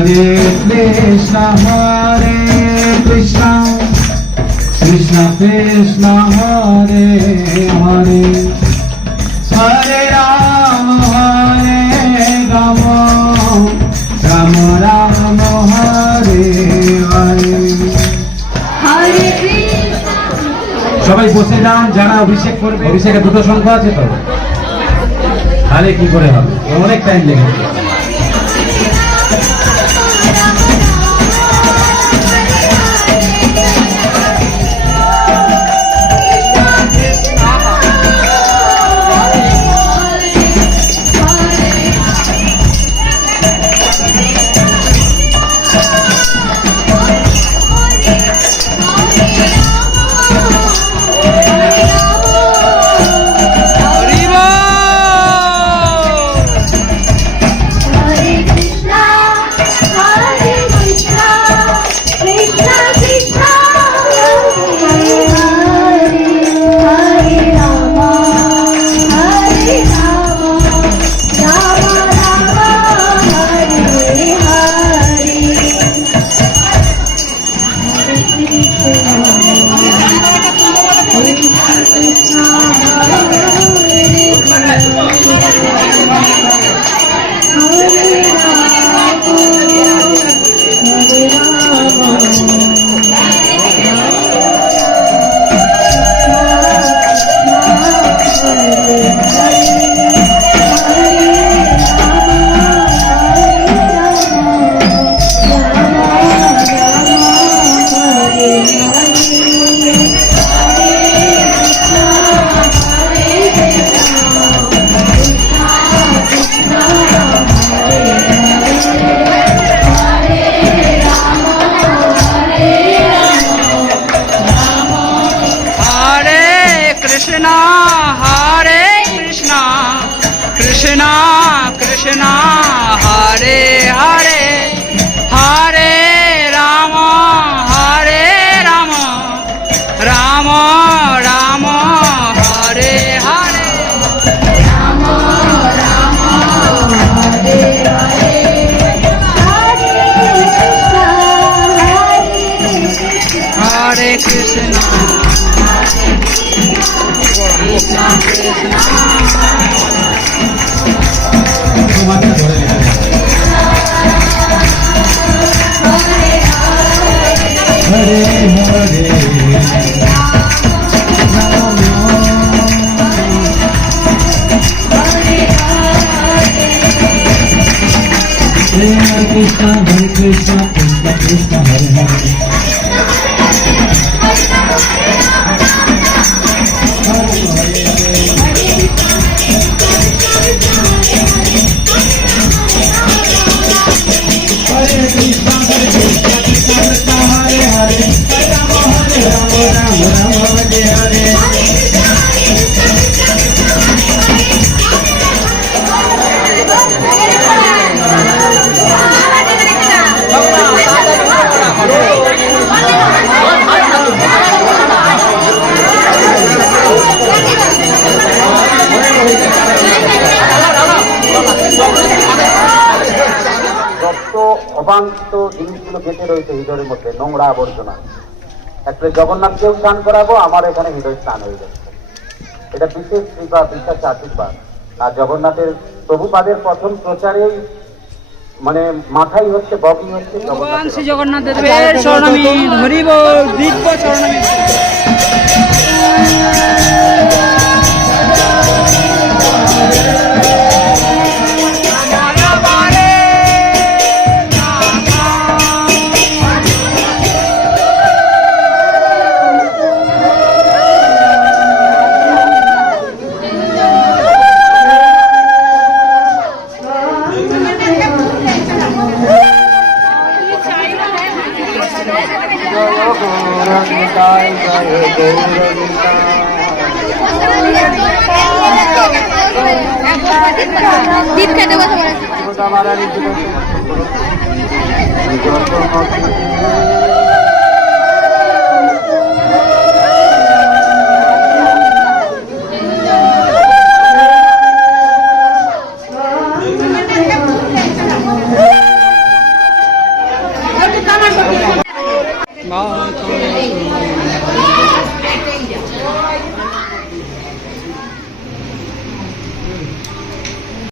Hare Krishna Krishna Krishna Hare Hare Hare Rama Rama Rama Hare Hare Hare Krishna। সবাই বসে যান, যারা অভিষেক করবে। অভিষেকে দুটো সংখ্যা আছে তো, তাহলে কি করে হবে, অনেক টাইম লেগে যাবে। অবাঞ্ছিত জিনিসগুলো গেঁথে রয়েছে হৃদয়ের মধ্যে, নোংরা আবর্জনা। একটা জগন্নাথকেও স্নান করাবো, আমার এখানে হৃদয় স্নান হয়ে যাচ্ছে। এটা বিশেষ কৃপা, বিশেষ আশীর্বাদ। আর জগন্নাথের প্রভুপাদের প্রথম প্রচারেই মানে মাথাই হচ্ছে, বগি হচ্ছে জগন্নাথের শরণামি হরি বল, দিব্য শরণামি। বাহ